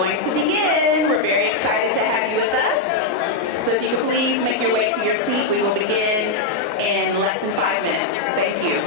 going to begin. We're very excited to have you with us. So if you could please make your way to your seat, we will begin in less than 5 minutes. Thank you.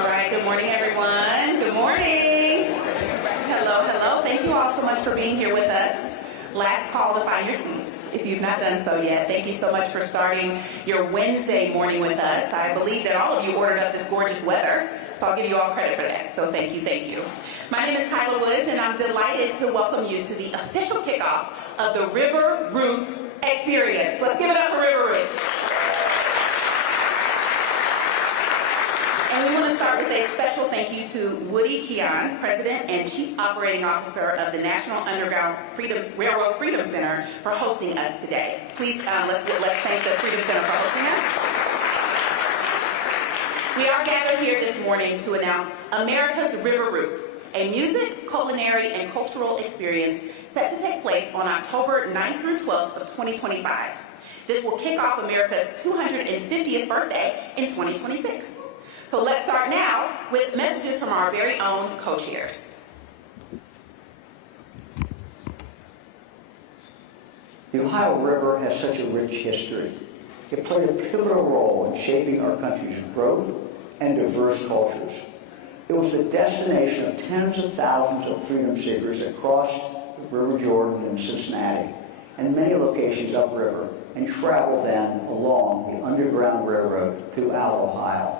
All right, good morning, everyone. Good morning. Hello, hello. Thank you all so much for being here with us. Last call to find your seats. If you've not done so yet, thank you so much for starting your Wednesday morning with us. I believe that all of you ordered up this gorgeous weather, so I'll give you all credit for that. So thank you, thank you. My name is Kyla Woods, and I'm delighted to welcome you to the official kickoff of the River Roots Experience. Let's give it up for River Roots. And we want to start with a special thank you to Woody Keon, President and Chief Operating Officer of the National Underground Railroad Freedom Center, for hosting us today. Please, let's thank the Freedom Center for hosting us. We are gathered here this morning to announce America's River Roots, a music, culinary, and cultural experience set to take place on October 9th through 12th of 2025. This will kick off America's 250th birthday in 2026. So let's start now with messages from our very own co-chairs. The Ohio River has such a rich history. It played a pivotal role in shaping our country's growth and diverse cultures. It was the destination of tens of thousands of freedom seekers across the River Jordan in Cincinnati and many locations upriver, and traveled then along the Underground Railroad throughout Ohio.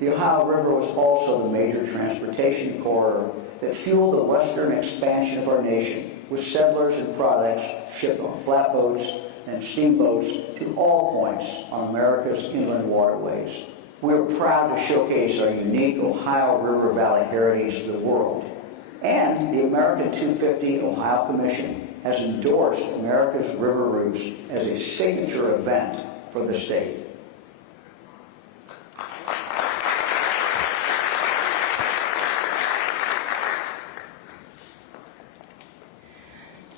The Ohio River was also the major transportation corridor that fueled the western expansion of our nation, with settlers and products shipped on flatboats and steamboats to all points on America's inland waterways. We are proud to showcase our unique Ohio River Valley heritage to the world. And the America 250 Ohio Commission has endorsed America's River Roots as a signature event for the state.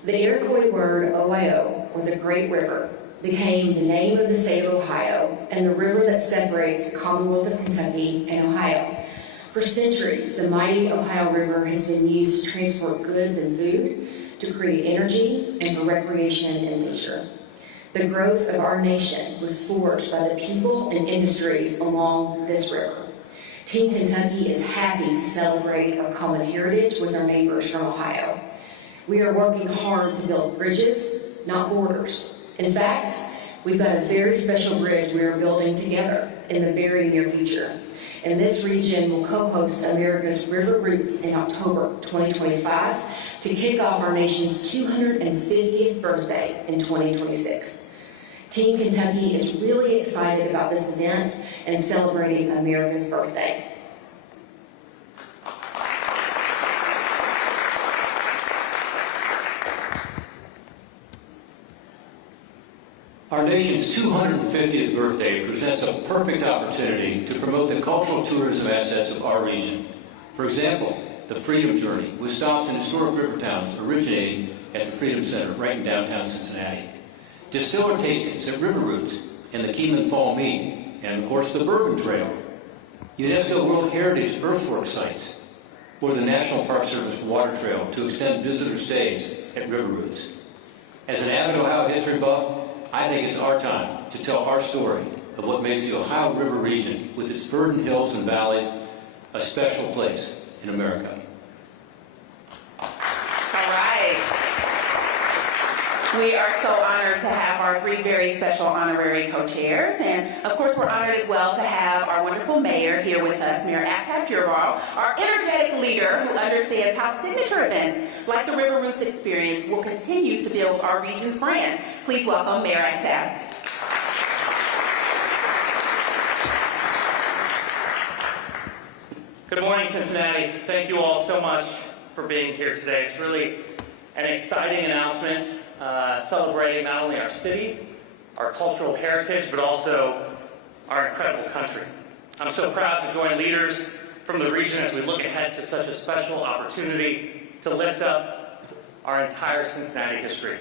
The Iroquois word OIO, or the Great River, became the name of the state of Ohio and the river that separates the Commonwealth of Kentucky and Ohio. For centuries, the mighty Ohio River has been used to transport goods and food, to create energy, and for recreation and leisure. The growth of our nation was forged by the people and industries along this river. Team Kentucky is happy to celebrate our common heritage with our neighbors from Ohio. We are working hard to build bridges, not borders. In fact, we've got a very special bridge we are building together in the very near future. And this region will co-host America's River Roots in October 2025 to kick off our nation's 250th birthday in 2026. Team Kentucky is really excited about this event and celebrating America's birthday. Our nation's 250th birthday presents a perfect opportunity to promote the cultural tourism assets of our region. For example, the Freedom Journey, with stops in historic river towns originating at the Freedom Center right in downtown Cincinnati. Distiller tastings at River Roots and the Keeneland Fall Mead, and of course the Bourbon Trail. UNESCO World Heritage Earthwork Sites, or the National Park Service Water Trail to extend visitor stays at River Roots. As an avid Ohio history buff, I think it's our time to tell our story of what makes the Ohio River region, with its verdant hills and valleys, a special place in America. All right. We are so honored to have our three very special honorary co-chairs. And of course, we're honored as well to have our wonderful mayor here with us, Mayor Aftab Purebaugh, our energetic leader who understands how signature events like the River Roots Experience will continue to build our region's brand. Please welcome Mayor Aftab. Good morning, Cincinnati. Thank you all so much for being here today. It's really an exciting announcement celebrating not only our city, our cultural heritage, but also our incredible country. I'm so proud to join leaders from the region as we look ahead to such a special opportunity to lift up our entire Cincinnati history.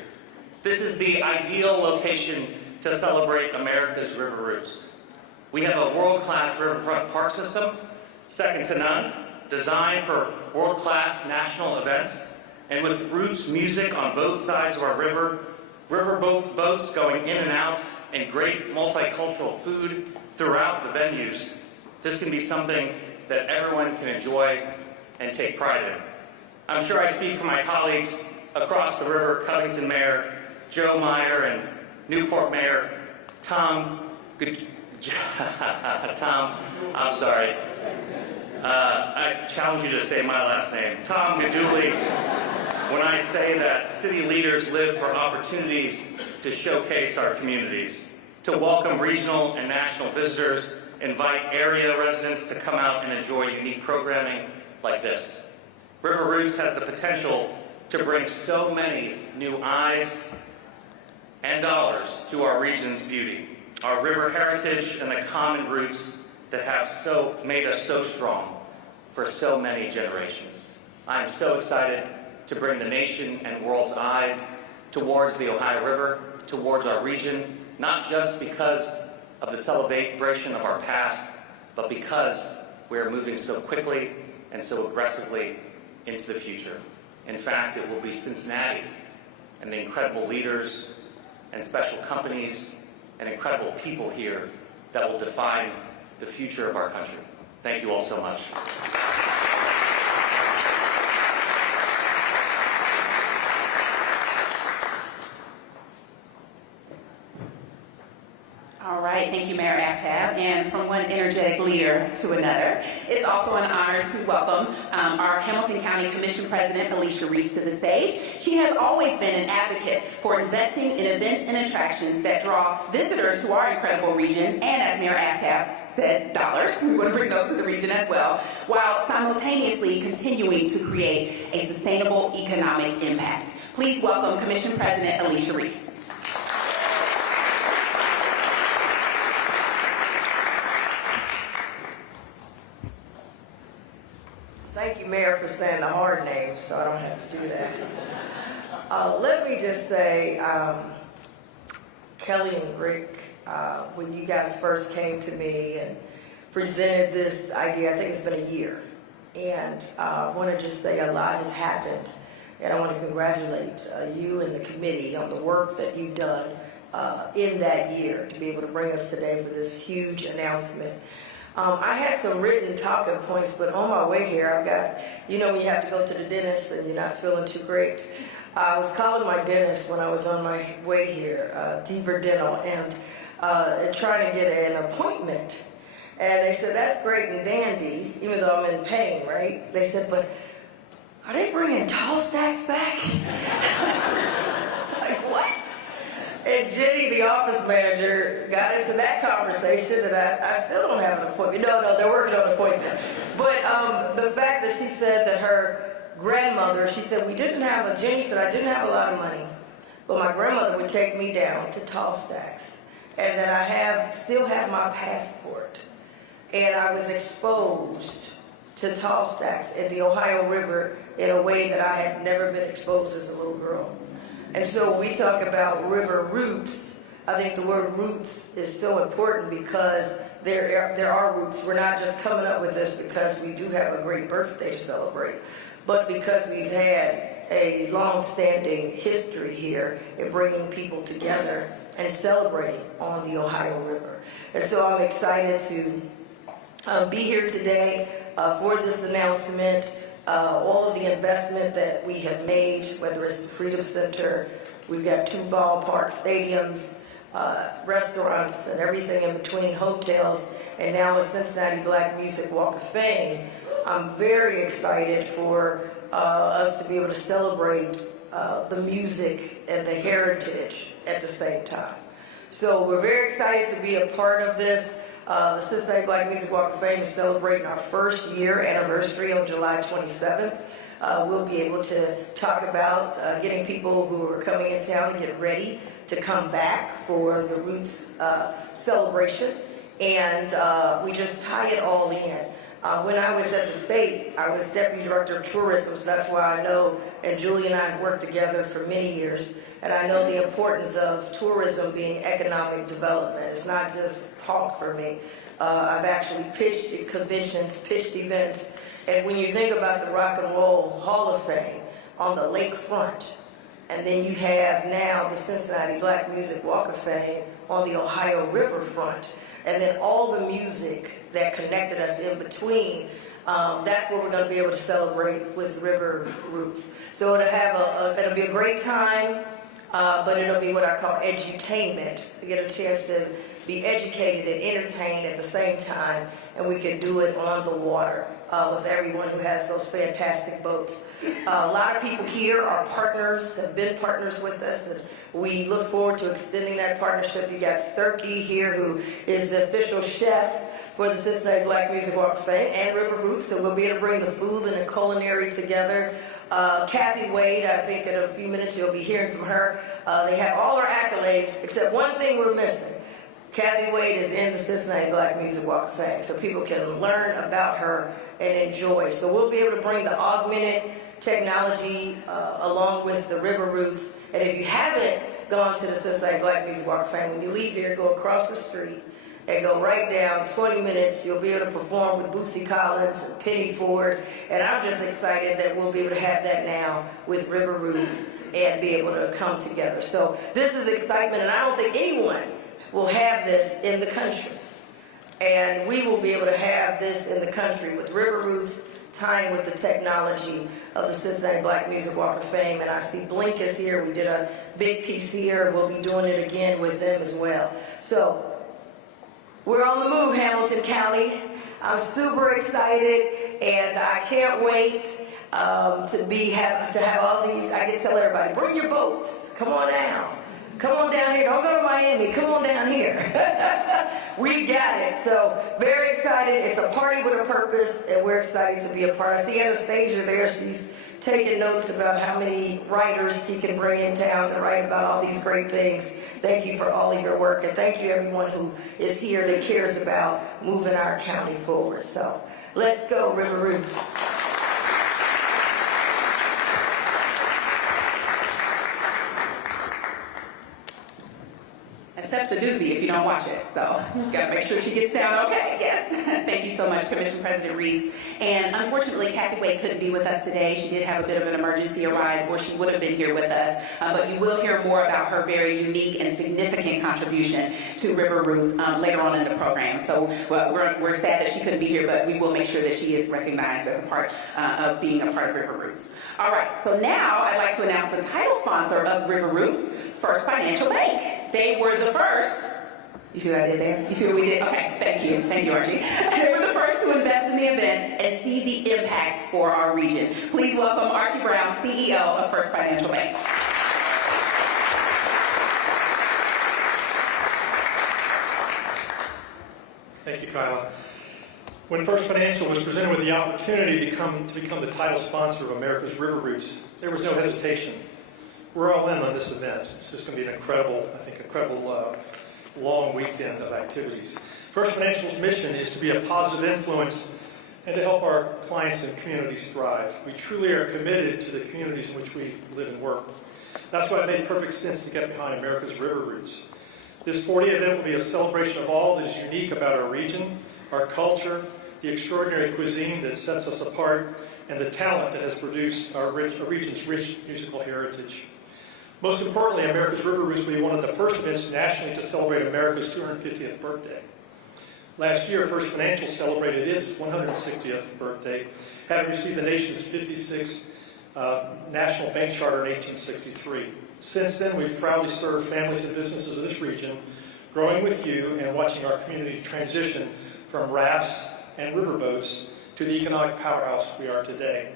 This is the ideal location to celebrate America's river roots. We have a world-class riverfront park system, second to none, designed for world-class national events, and with roots music on both sides of our river, riverboat boats going in and out, and great multicultural food throughout the venues. This can be something that everyone can enjoy and take pride in. I'm sure I speak for my colleagues across the river, Covington Mayor Joe Meyer and Newport Mayor Tom, I'm sorry. I challenge you to say my last name, Tom Gaduli, when I say that city leaders live for opportunities to showcase our communities, to welcome regional and national visitors, invite area residents to come out and enjoy unique programming like this. River Roots has the potential to bring so many new eyes and dollars to our region's beauty, our river heritage and the common roots that have made us so strong for so many generations. I am so excited to bring the nation and world's eyes towards the Ohio River, towards our region, not just because of the celebration of our past, but because we're moving so quickly and so aggressively into the future. In fact, it will be Cincinnati and the incredible leaders and special companies and incredible people here that will define the future of our country. Thank you all so much. All right, thank you, Mayor Aftab. And from one energetic leader to another, it's also an honor to welcome our Hamilton County Commission President, Alicia Reese, to the stage. She has always been an advocate for investing in events and attractions that draw visitors to our incredible region, and as Mayor Aftab said, dollars. We want to bring those to the region as well, while simultaneously continuing to create a sustainable economic impact. Please welcome Commission President Alicia Reese. Thank you, Mayor, for saying the hard names, so I don't have to do that. Let me just say, Kelly and Rick, when you guys first came to me and presented this idea, I think it's been a year. And I want to just say a lot has happened. And I want to congratulate you and the committee on the work that you've done in that year to be able to bring us today for this huge announcement. I had some written talking points, but on my way here, I've got, you know, when you have to go to the dentist and you're not feeling too great. I was calling my dentist when I was on my way here, Deeper Dental, and trying to get an appointment. And they said, that's great and dandy, even though I'm in pain, right? They said, but are they bringing tall stacks back? Like, what? And Jenny, the office manager, got into that conversation, and I still don't have an appointment. No, they're working on an appointment. But the fact that she said that her grandmother, she said, Jenny said, I didn't have a lot of money, but my grandmother would take me down to tall stacks, and that I still have my passport. And I was exposed to tall stacks at the Ohio River in a way that I had never been exposed as a little girl. And so when we talk about river roots, I think the word roots is so important because there are roots. We're not just coming up with this because we do have a great birthday to celebrate, but because we've had a long-standing history here in bringing people together and celebrating on the Ohio River. And so I'm excited to be here today for this announcement. All of the investment that we have made, whether it's the Freedom Center, we've got 2 ballpark stadiums, restaurants, and everything in between, hotels, and now a Cincinnati Black Music Walk of Fame. I'm very excited for us to be able to celebrate the music and the heritage at the same time. So we're very excited to be a part of this. The Cincinnati Black Music Walk of Fame is celebrating our first year anniversary on July 27th. We'll be able to talk about getting people who are coming in town to get ready to come back for the Roots celebration. And we just tie it all in. When I was at the state, I was Deputy Director of Tourism, so that's why I know, and Julie and I have worked together for many years, and I know the importance of tourism being economic development. It's not just talk for me. I've actually pitched at conventions, pitched events, and when you think about the Rock and Roll Hall of Fame on the lakefront, and then you have now the Cincinnati Black Music Walk of Fame on the Ohio riverfront, and then all the music that connected us in between. That's what we're going to be able to celebrate with River Roots. So it'll be a great time, but it'll be what I call edutainment. We get a chance to be educated and entertained at the same time, and we can do it on the water with everyone who has those fantastic boats. A lot of people here are partners, have been partners with us, and we look forward to extending that partnership. You got Sturkey here, who is the official chef for the Cincinnati Black Music Walk of Fame and River Roots, so we'll be able to bring the food and the culinary together. Kathy Wade, I think in a few minutes you'll be hearing from her. They have all her accolades, except one thing we're missing. Kathy Wade is in the Cincinnati Black Music Walk of Fame, so people can learn about her and enjoy. So we'll be able to bring the augmented technology along with the River Roots. And if you haven't gone to the Cincinnati Black Music Walk of Fame, when you leave here, go across the street and go right down 20 minutes. You'll be able to perform with Bootsy Collins and Penny Ford. And I'm just excited that we'll be able to have that now with River Roots and be able to come together. So this is excitement, and I don't think anyone will have this in the country. And we will be able to have this in the country with River Roots tying with the technology of the Cincinnati Black Music Walk of Fame. And I see Blink is here. We did a big piece here. We'll be doing it again with them as well. So we're on the move, Hamilton County. I'm super excited, and I can't wait to have all these. I get to tell everybody, bring your boats. Come on down. Come on down here. Don't go to Miami. Come on down here. We got it. So very excited. It's a party with a purpose, and we're excited to be a part. I see Anastasia there. She's taking notes about how many writers she can bring in town to write about all these great things. Thank you for all of your work, and thank you everyone who is here that cares about moving our county forward. So let's go, River Roots. Except a doozy if you don't watch it. So you got to make sure she gets down okay. Yes. Thank you so much, Commission President Reese. And unfortunately, Kathy Wade couldn't be with us today. She did have a bit of an emergency arise where she would have been here with us. But you will hear more about her very unique and significant contribution to River Roots later on in the program. So we're sad that she couldn't be here, but we will make sure that she is recognized as a part of being a part of River Roots. All right. So now I'd like to announce the title sponsor of River Roots, First Financial Bank. They were the first. You see what I did there? You see what we did? Okay, thank you. Thank you, Archie. They were the first to invest in the event and see the impact for our region. Please welcome Archie Brown, CEO of First Financial Bank. Thank you, Kyla. When First Financial was presented with the opportunity to become the title sponsor of America's River Roots, there was no hesitation. We're all in on this event. It's just going to be an incredible long weekend of activities. First Financial's mission is to be a positive influence and to help our clients and communities thrive. We truly are committed to the communities in which we live and work. That's why it made perfect sense to get behind America's River Roots. This 40th event will be a celebration of all that is unique about our region, our culture, the extraordinary cuisine that sets us apart, and the talent that has produced our region's rich musical heritage. Most importantly, America's River Roots will be one of the first events nationally to celebrate America's 250th birthday. Last year, First Financial celebrated its 160th birthday, having received the nation's 56th National Bank Charter in 1863. Since then, we've proudly served families and businesses of this region, growing with you and watching our community transition from rafts and riverboats to the economic powerhouse we are today.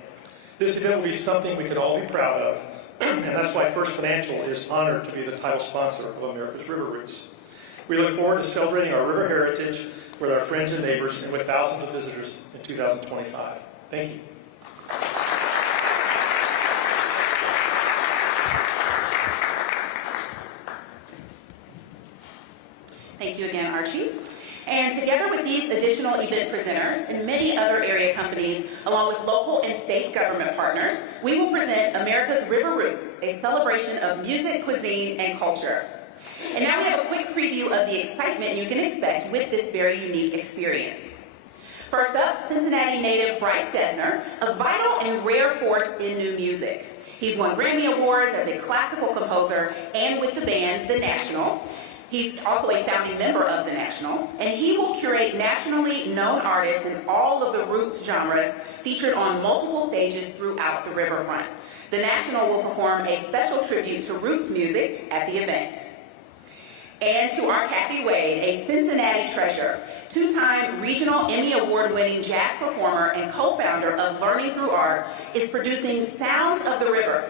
This event will be something we can all be proud of, and that's why First Financial is honored to be the title sponsor of America's River Roots. We look forward to celebrating our river heritage with our friends and neighbors and with thousands of visitors in 2025. Thank you. Thank you again, Archie. And together with these additional event presenters and many other area companies, along with local and state government partners, we will present America's River Roots, a celebration of music, cuisine, and culture. And now we have a quick preview of the excitement you can expect with this very unique experience. First up, Cincinnati native Bryce Dessner, a vital and rare force in new music. He's won Grammy Awards as a classical composer and with the band The National. He's also a founding member of the National, and he will curate nationally known artists in all of the roots genres featured on multiple stages throughout the riverfront. The National will perform a special tribute to roots music at the event. And to our Kathy Wade, a Cincinnati treasure, two-time regional Emmy Award-winning jazz performer and co-founder of Learning Through Art, is producing Sounds of the River.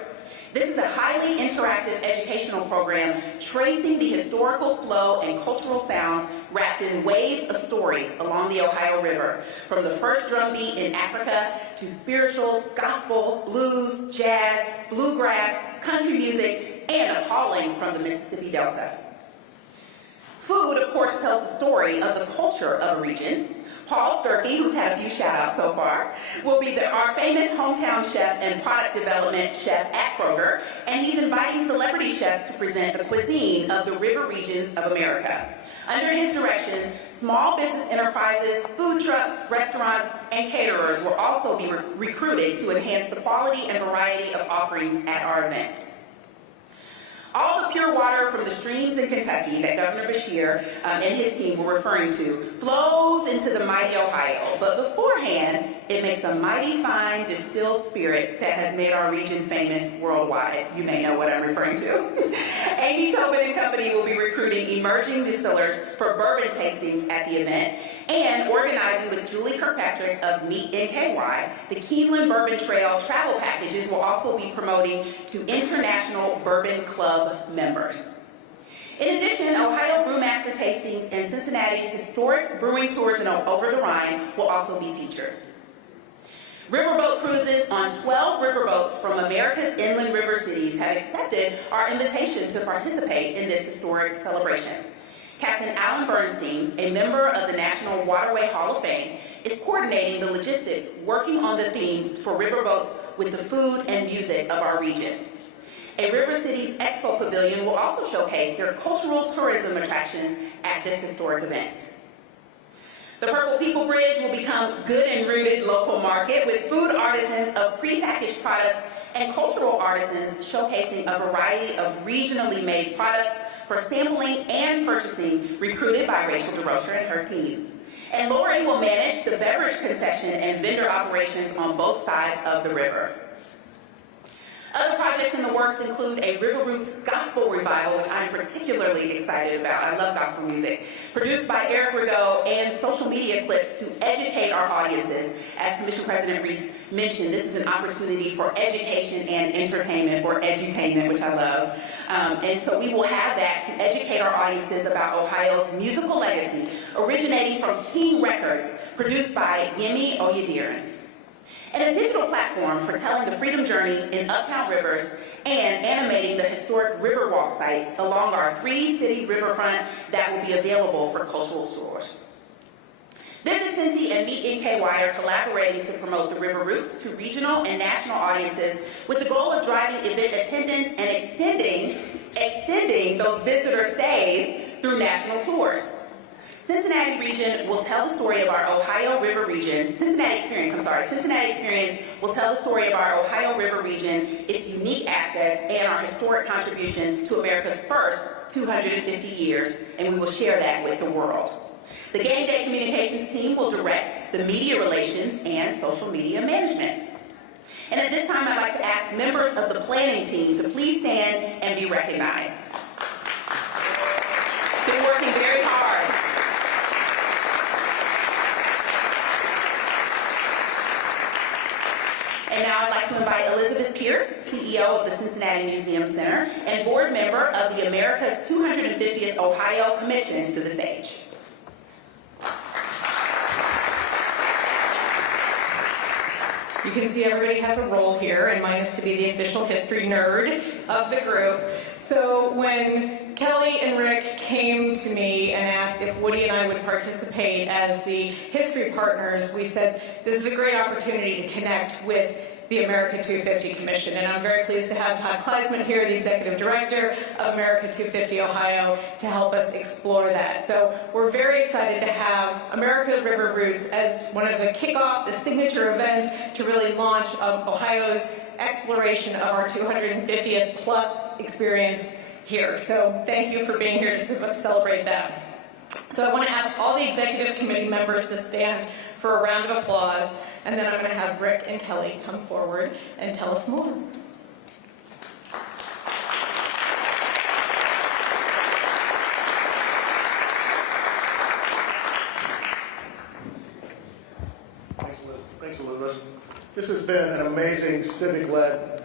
This is a highly interactive educational program tracing the historical flow and cultural sounds wrapped in waves of stories along the Ohio River, from the first drumbeat in Africa to spirituals, gospel, blues, jazz, bluegrass, country music, and a calling from the Mississippi Delta. Food, of course, tells the story of the culture of a region. Paul Sturkey, who's had a few shout-outs so far, will be our famous hometown chef and product development chef at Kroger, and he's inviting celebrity chefs to present the cuisine of the river regions of America. Under his direction, small business enterprises, food trucks, restaurants, and caterers will also be recruited to enhance the quality and variety of offerings at our event. All the pure water from the streams in Kentucky that Governor Beshear and his team were referring to flows into the mighty Ohio. But beforehand, it makes a mighty fine distilled spirit that has made our region famous worldwide. You may know what I'm referring to. Amy Tobin and Company will be recruiting emerging distillers for bourbon tastings at the event, and organizing with Julie Kirkpatrick of Meet NKY, the Keeneland Bourbon Trail travel packages will also be promoting to International Bourbon Club members. In addition, Ohio Brewmaster tastings and Cincinnati's historic brewing tours over the Rhine will also be featured. Riverboat cruises on 12 riverboats from America's inland river cities have accepted our invitation to participate in this historic celebration. Captain Alan Bernstein, a member of the National Waterway Hall of Fame, is coordinating the logistics, working on the theme for riverboats with the food and music of our region. A River Cities Expo Pavilion will also showcase their cultural tourism attractions at this historic event. The Purple People Bridge will become good and rooted local market with food artisans of prepackaged products and cultural artisans showcasing a variety of regionally made products for sampling and purchasing, recruited by Rachel DeRocher and her team. And Lori will manage the beverage concession and vendor operations on both sides of the river. Other projects in the works include a River Roots Gospel Revival, which I'm particularly excited about. I love gospel music. Produced by Eric Rigaud, and social media clips to educate our audiences. As Commission President Reese mentioned, this is an opportunity for education and entertainment, or edutainment, which I love. And so we will have that to educate our audiences about Ohio's musical legacy, originating from King Records, produced by Yemi Oyediran. And a digital platform for telling the freedom journey in Uptown Rivers and animating the historic Riverwalk sites along our 3-city riverfront that will be available for cultural tours. Visit Cincy and Meet NKY are collaborating to promote the River Roots to regional and national audiences with the goal of driving event attendance and extending those visitor stays through national tours. Cincinnati region will tell the story of our Ohio River region. Cincinnati Experience will tell the story of our Ohio River region, its unique assets, and our historic contribution to America's first 250 years, and we will share that with the world. The Game Day Communications team will direct the media relations and social media management. And at this time, I'd like to ask members of the planning team to please stand and be recognized. Been working very hard. And now I'd like to invite Elizabeth Pierce, CEO of the Cincinnati Museum Center and board member of the America's 250th Ohio Commission, to the stage. You can see everybody has a role here, and mine is to be the official history nerd of the group. So when Kelly and Rick came to me and asked if Woody and I would participate as the history partners, we said this is a great opportunity to connect with the America 250 Commission, and I'm very pleased to have Todd Kleisman here, the Executive Director of America 250 Ohio, to help us explore that. So we're very excited to have America River Roots as one of the kickoff, the signature event to really launch Ohio's exploration of our 250th plus experience here. So thank you for being here to celebrate them. So I want to ask all the executive committee members to stand for a round of applause, and then I'm going to have Rick and Kelly come forward and tell us more. Thanks, Elizabeth. This has been an amazing civic-led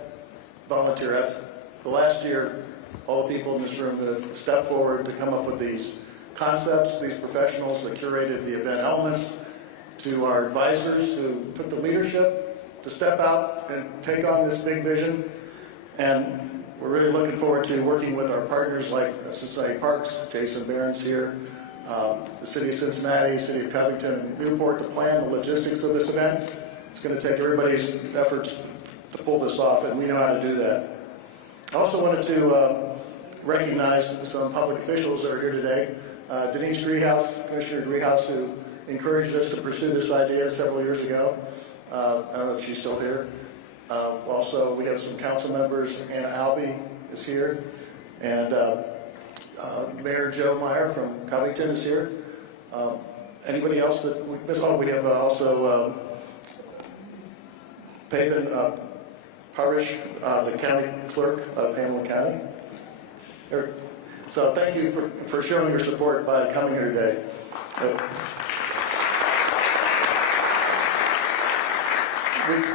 volunteer effort. The last year, all the people in this room have stepped forward to come up with these concepts, these professionals that curated the event elements, to our advisors who took the leadership to step out and take on this big vision. And we're really looking forward to working with our partners like Cincinnati Parks, Jason Barron's here, the City of Cincinnati, City of Covington, and Newport to plan the logistics of this event. It's going to take everybody's efforts to pull this off, and we know how to do that. I also wanted to recognize some public officials that are here today. Denise Driehaus, Commissioner Driehaus, who encouraged us to pursue this idea several years ago. I don't know if she's still here. Also, we have some council members. Anna Albee is here, and Mayor Joe Meyer from Covington is here. Anybody else that we missed? Oh, we have also Pavin Parish, the county clerk of Hamilton County. So thank you for showing your support by coming here today.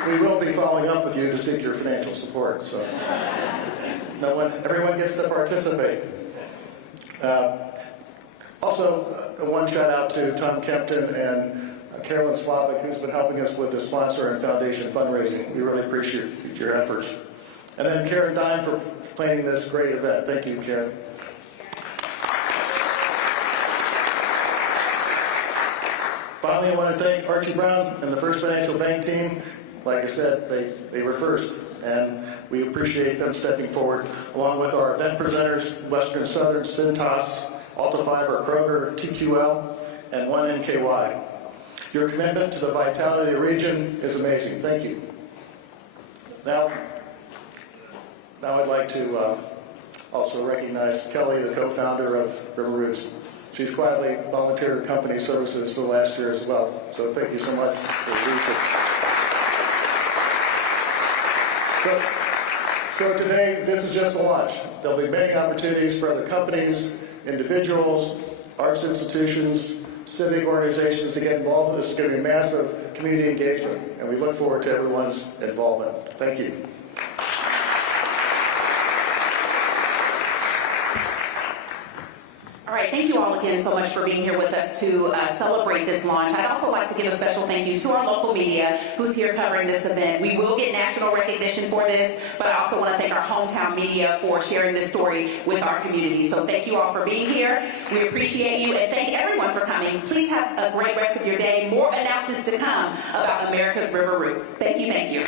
We will be following up with you to seek your financial support. So everyone gets to participate. Also, one shout out to Tom Kempton and Carolyn Slavic, who's been helping us with the sponsor and foundation fundraising. We really appreciate your efforts. And then Karen Dime for planning this great event. Thank you, Karen. Finally, I want to thank Archie Brown and the First Financial Bank team. Like I said, they were first, and we appreciate them stepping forward, along with our event presenters, Western Southern, Cintas, Alta Fiber, Kroger, TQL, and 1NKY. Your commitment to the vitality of the region is amazing. Thank you. Now I'd like to also recognize Kelly, the co-founder of River Roots. She's quietly volunteered company services for the last year as well. So thank you so much for your leadership. So today, this is just a launch. There'll be many opportunities for other companies, individuals, arts institutions, civic organizations to get involved. This is going to be massive community engagement, and we look forward to everyone's involvement. Thank you. All right, thank you all again so much for being here with us to celebrate this launch. I'd also like to give a special thank you to our local media who's here covering this event. We will get national recognition for this, but I also want to thank our hometown media for sharing this story with our community. So thank you all for being here. We appreciate you, and thank everyone for coming. Please have a great rest of your day. More announcements to come about America's River Roots. Thank you, thank you.